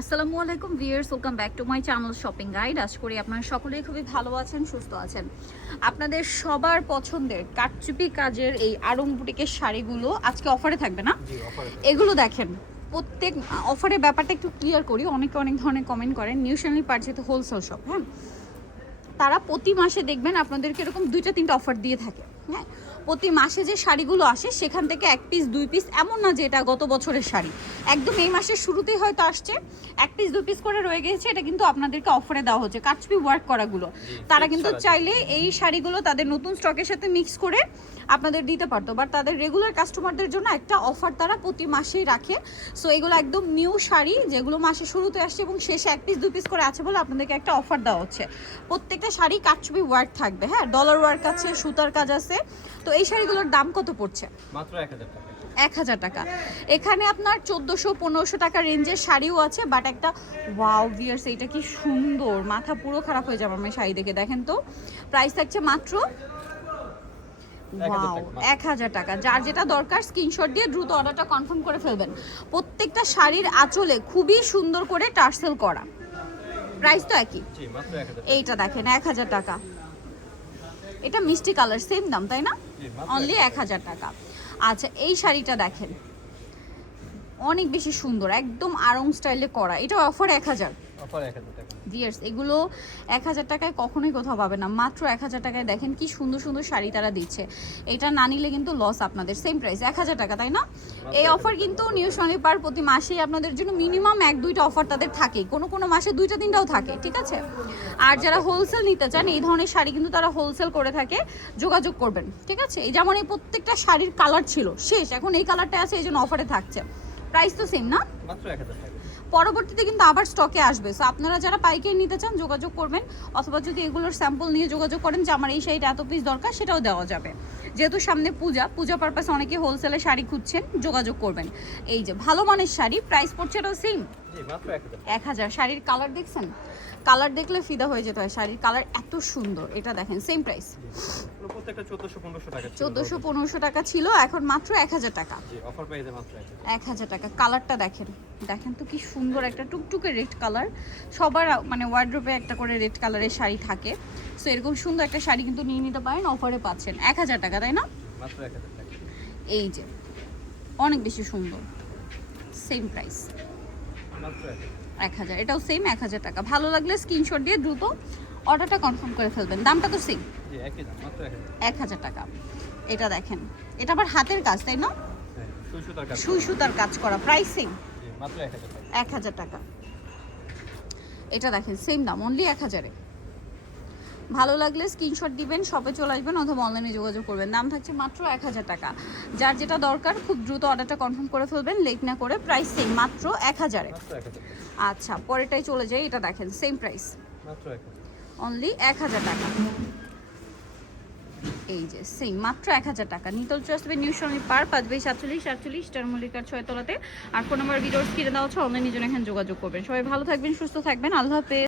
আসসালামু আলাইকুম viewers, welcome back to my channel shopping guide. আশা করি আপনারা সকলেই খুবই ভালো আছেন, সুস্থ আছেন। আপনাদের সবার পছন্দের কারচুপি কাজের এই আড়ং বুটিকের শাড়িগুলো আজকে অফারে থাকবে না? এগুলো দেখেন, প্রত্যেক অফারের ব্যাপারটা একটু ক্লিয়ার করি। অনেকে অনেক ধরনের কমেন্ট করেন। নিউ শার্লি পার যেহেতু হোলসেল শপ, হ্যাঁ, তারা প্রতি মাসে দেখবেন আপনাদেরকে এরকম 2-3টা অফার দিয়ে থাকে। হ্যাঁ, প্রতি মাসে যে শাড়িগুলো আসে সেখান থেকে 1 পিস 2 পিস, এমন না যে এটা গত বছরের শাড়ি, একদম এই মাসের শুরুতেই হয়তো আসছে, 1 পিস 2 পিস করে রয়ে গেছে। এটা কিন্তু আপনাদেরকে অফারে দেওয়া হচ্ছে কারচুপি ওয়ার্ক করাগুলো। তারা কিন্তু চাইলে এই শাড়িগুলো তাদের নতুন স্টকের সাথে মিক্স করে আপনাদের দিতে পারতো, বাট তাদের রেগুলার কাস্টমারদের জন্য একটা অফার তারা প্রতি মাসেই রাখে। সো এগুলো একদম নিউ শাড়ি যেগুলো মাসের শুরুতে আসছে এবং শেষে 1 পিস 2 পিস করে আছে বলে আপনাদেরকে একটা অফার দেওয়া হচ্ছে। প্রত্যেকটা শাড়ি কারচুপি ওয়ার্ক থাকবে, হ্যাঁ, ডলার ওয়ার্ক আছে, সুতার কাজ আছে। তো এই শাড়িগুলোর দাম কত পড়ছে? মাত্র 1000 টাকা। 1000 টাকা। এখানে আপনার 1400-1500 টাকা রেঞ্জের শাড়িও আছে, বাট একটা ওয়াও ভিয়ার্স, এটা কি সুন্দর, মাথা পুরো খারাপ হয়ে যাবে আমার শাড়ি দেখে। দেখেন তো, প্রাইস থাকছে মাত্র 1000 টাকা। যার যেটা দরকার স্ক্রিনশট দিয়ে দ্রুত অর্ডারটা কনফার্ম করে ফেলবেন। প্রত্যেকটা শাড়ির আঁচলে খুবই সুন্দর করে টার্সেল করা। প্রাইস তো একই। এইটা দেখেন 1000 টাকা। এটা মিষ্টি কালার, সেম দাম তাই না? অনলি 1000 টাকা। আচ্ছা, এই শাড়িটা দেখেন, অনেক বেশি সুন্দর, একদম আড়ং স্টাইলে করা। এটা অফার 1000। অফার 1000 টাকা। ভিয়ার্স, এগুলো 1000 টাকায় কখনোই কোথাও পাবে না। মাত্র 1000 টাকায় দেখেন কি সুন্দর সুন্দর শাড়ি তারা দিচ্ছে। এটা না নিলে কিন্তু লস আপনাদের। সেম প্রাইস 1000 টাকা, তাই না? এই অফার কিন্তু নিউ শনিবার প্রতি মাসেই আপনাদের জন্য মিনিমাম 1-2টা অফার তাদের থাকে, কোনো কোনো মাসে 2-3টাও থাকে, ঠিক আছে? আর যারা হোলসেল নিতে চান এই ধরনের শাড়ি কিন্তু তারা হোলসেল করে থাকে, যোগাযোগ করবেন, ঠিক আছে? এই যেমন এই প্রত্যেকটা শাড়ির কালার ছিল শেষ, এখন এই কালারটা আছে, এই জন্য অফারে থাকছে। প্রাইস তো সেম না? মাত্র 1000 টাকা। পরবর্তীতে কিন্তু আবার স্টকে আসবে। সো আপনারা যারা পাইকারি নিতে চান যোগাযোগ করবেন, অথবা যদি এগুলোর স্যাম্পল নিয়ে যোগাযোগ করেন যে আমার এই শাড়িটা এত পিস দরকার, সেটাও দেওয়া যাবে। যেহেতু সামনে পূজা পারপাসে অনেকে হোলসেলে শাড়ি খুঁজছেন, যোগাযোগ করবেন। এই যে ভালো মানের শাড়ি, প্রাইস পড়ছে এটাও সেম জি, মাত্র 1000। 1000। শাড়ির কালার দেখছেন, কালার দেখলে ফিদা হয়ে যেতে হয়। শাড়ির কালার এত সুন্দর। এটা দেখেন সেম প্রাইস, প্রত্যেকটা 1400-1500 টাকা। 1400-1500 টাকা ছিল, এখন মাত্র 1000 টাকা। জি, অফার পেয়েছে মাত্র 1000 টাকা। কালারটা দেখেন, দেখেন তো কি সুন্দর, একটা টুকটুকে রেড কালার। সবার মানে ওয়ার্ড্রোবে একটা করে রেড কালারের শাড়ি থাকে। সো এরকম সুন্দর একটা শাড়ি কিন্তু নিয়ে নিতে পারেন, অফারে পাচ্ছেন 1000 টাকা, তাই না? মাত্র 1000 টাকা। এই যে অনেক বেশি সুন্দর, সেম প্রাইস মাত্র 1000। এটাও সেম 1000 টাকা। ভালো লাগলে স্ক্রিনশট দিয়ে দ্রুত অর্ডারটা কনফার্ম করে ফেলবেন। দামটা তো সেম, জি, একই দাম, মাত্র 1000। 1000 টাকা। এটা দেখেন, এটা আবার হাতের কাজ, তাই না? হ্যাঁ, সুতার কাজ। সুই সুতার কাজ করা, প্রাইস সেম জি, মাত্র 1000 টাকা। 1000 টাকা। এটা দেখেন সেম দাম, অনলি 1000-এ। ভালো লাগলে স্ক্রিনশট দিবেন, শপে চলে আসবেন অথবা অনলাইনে যোগাযোগ করবেন। দাম থাকছে মাত্র 1000 টাকা। যার যেটা দরকার খুব দ্রুত অর্ডারটা কনফার্ম করে ফেলবেন, লেট না করে। প্রাইস সেম, মাত্র 1000-এ। মাত্র 1000 টাকা। আচ্ছা, পরেরটাই চলে যাই। এটা দেখেন সেম প্রাইস, মাত্র 1000। অনলি 1000 টাকা। এই যে সেম, মাত্র 1000 টাকা। নিতল চলে নিউ শনি পার 5/47 স্টার মল্লিকার 6 তলাতে। আর ফোন নাম্বার ভিডিওস কিনে দেওয়া হচ্ছে, অনলাইনে জন্য এখানে যোগাযোগ করবেন। সবাই ভালো থাকবেন, সুস্থ থাকবেন, আল্লাহ হাফেজ।